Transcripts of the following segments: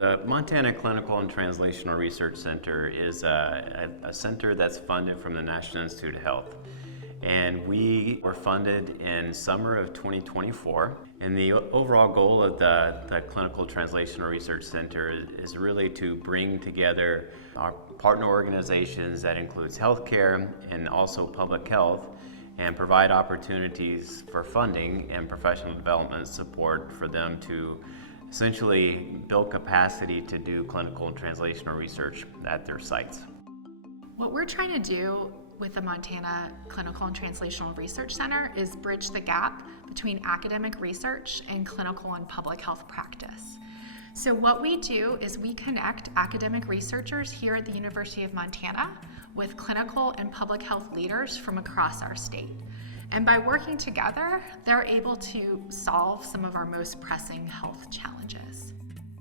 The Montana Clinical and Translational Research Center is a center that's funded from the National Institute of Health. And we were funded in summer of 2024. And the overall goal of the Clinical Translational Research Center is really to bring together our partner organizations that includes healthcare and also public health, and provide opportunities for funding and professional development support for them to essentially build capacity to do clinical and translational research at their sites. What we're trying to do with the Montana Clinical and Translational Research Center is bridge the gap between academic research and clinical and public health practice. So what we do is we connect academic researchers here at the University of Montana with clinical and public health leaders from across our state. And by working together, they're able to solve some of our most pressing health challenges.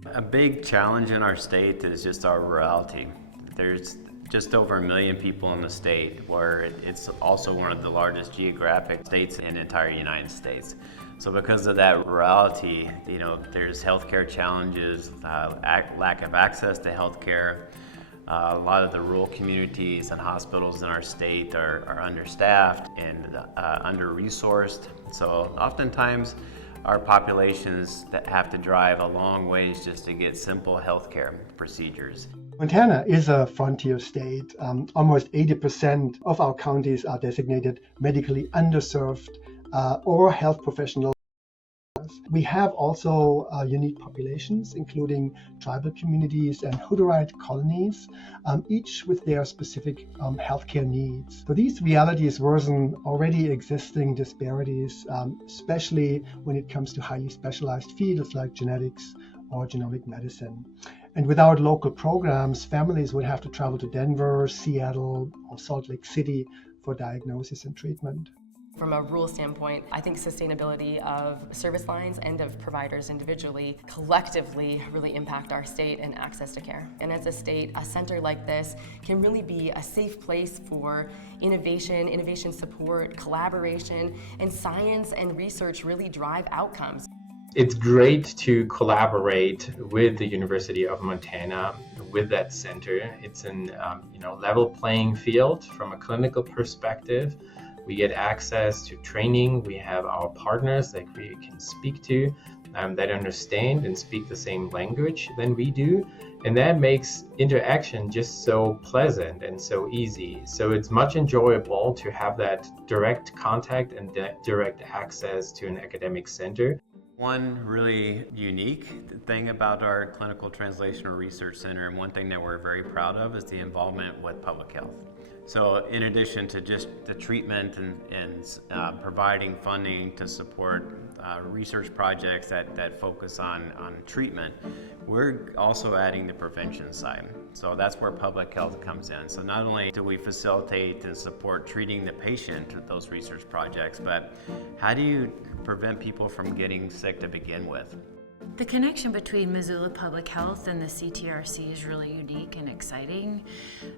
A big challenge in our state is just our rurality. There's just over 1 million people in the state, where it's also one of the largest geographic states in the entire United States. So because of that rurality, there's healthcare challenges, lack of access to healthcare. A lot of the rural communities and hospitals in our state are understaffed and under-resourced. So oftentimes our populations that have to drive a long ways just to get simple healthcare procedures. Montana is a frontier state. Almost 80% of our counties are designated medically underserved or health professionals. We have also unique populations, including tribal communities and Hutterite colonies, each with their specific healthcare needs. So these realities worsen already existing disparities, especially when it comes to highly specialized fields like genetics or genomic medicine. And without local programs, families would have to travel to Denver, Seattle, or Salt Lake City for diagnosis and treatment. From a rural standpoint, I think sustainability of service lines and of providers individually, collectively really impact our state and access to care. And as a state, a center like this can really be a safe place for innovation support, collaboration, and science and research really drive outcomes. It's great to collaborate with the University of Montana with that center. It's an level playing field from a clinical perspective. We get access to training. We have our partners that we can speak to that understand and speak the same language than we do. And that makes interaction just so pleasant and so easy. So it's much enjoyable to have that direct contact and direct access to an academic center. One really unique thing about our Clinical Translational Research Center, and one thing that we're very proud of, is the involvement with public health. So in addition to just the treatment and providing funding to support research projects that focus on treatment, we're also adding the prevention side. So that's where public health comes in. So not only do we facilitate and support treating the patient with those research projects, but how do you prevent people from getting sick to begin with? The connection between Missoula Public Health and the CTRC is really unique and exciting.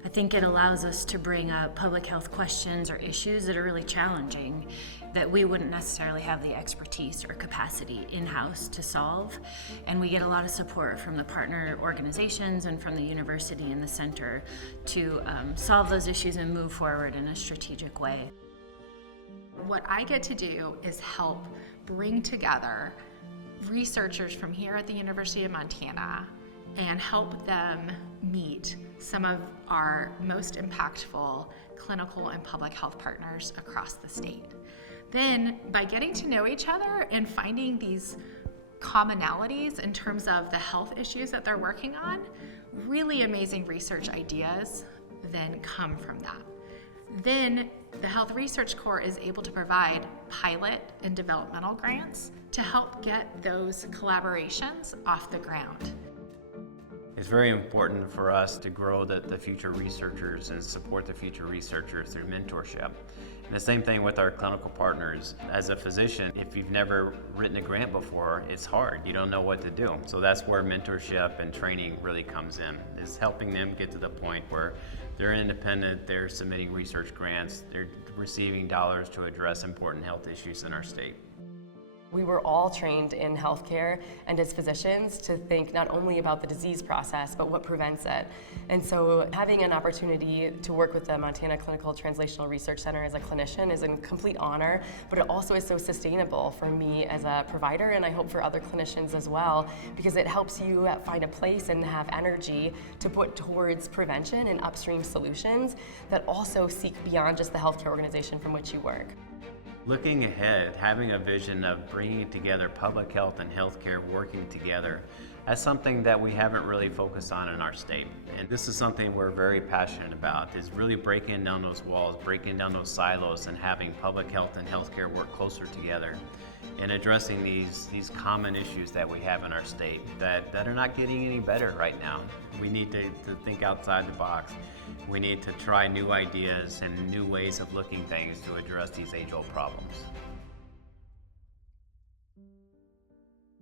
I think it allows us to bring up public health questions or issues that are really challenging, that we wouldn't necessarily have the expertise or capacity in-house to solve. And we get a lot of support from the partner organizations and from the university and the center to solve those issues and move forward in a strategic way. What I get to do is help bring together researchers from here at the University of Montana and help them meet some of our most impactful clinical and public health partners across the state. Then, by getting to know each other and finding these commonalities in terms of the health issues that they're working on, really amazing research ideas then come from that. Then the Health Research Corps is able to provide pilot and developmental grants to help get those collaborations off the ground. It's very important for us to grow the future researchers and support the future researchers through mentorship. And the same thing with our clinical partners. As a physician, if you've never written a grant before, it's hard. You don't know what to do. So that's where mentorship and training really comes in, is helping them get to the point where they're independent, they're submitting research grants, they're receiving dollars to address important health issues in our state. We were all trained in healthcare and as physicians to think not only about the disease process, but what prevents it. And so having an opportunity to work with the Montana Clinical Translational Research Center as a clinician is a complete honor, but it also is so sustainable for me as a provider, and I hope for other clinicians as well, because it helps you find a place and have energy to put towards prevention and upstream solutions that also seek beyond just the healthcare organization from which you work. Looking ahead, having a vision of bringing together public health and healthcare working together, that's something that we haven't really focused on in our state. And this is something we're very passionate about, is really breaking down those walls, breaking down those silos, and having public health and healthcare work closer together and addressing these common issues that we have in our state that are not getting any better right now. We need to think outside the box. We need to try new ideas and new ways of looking things to address these age-old problems.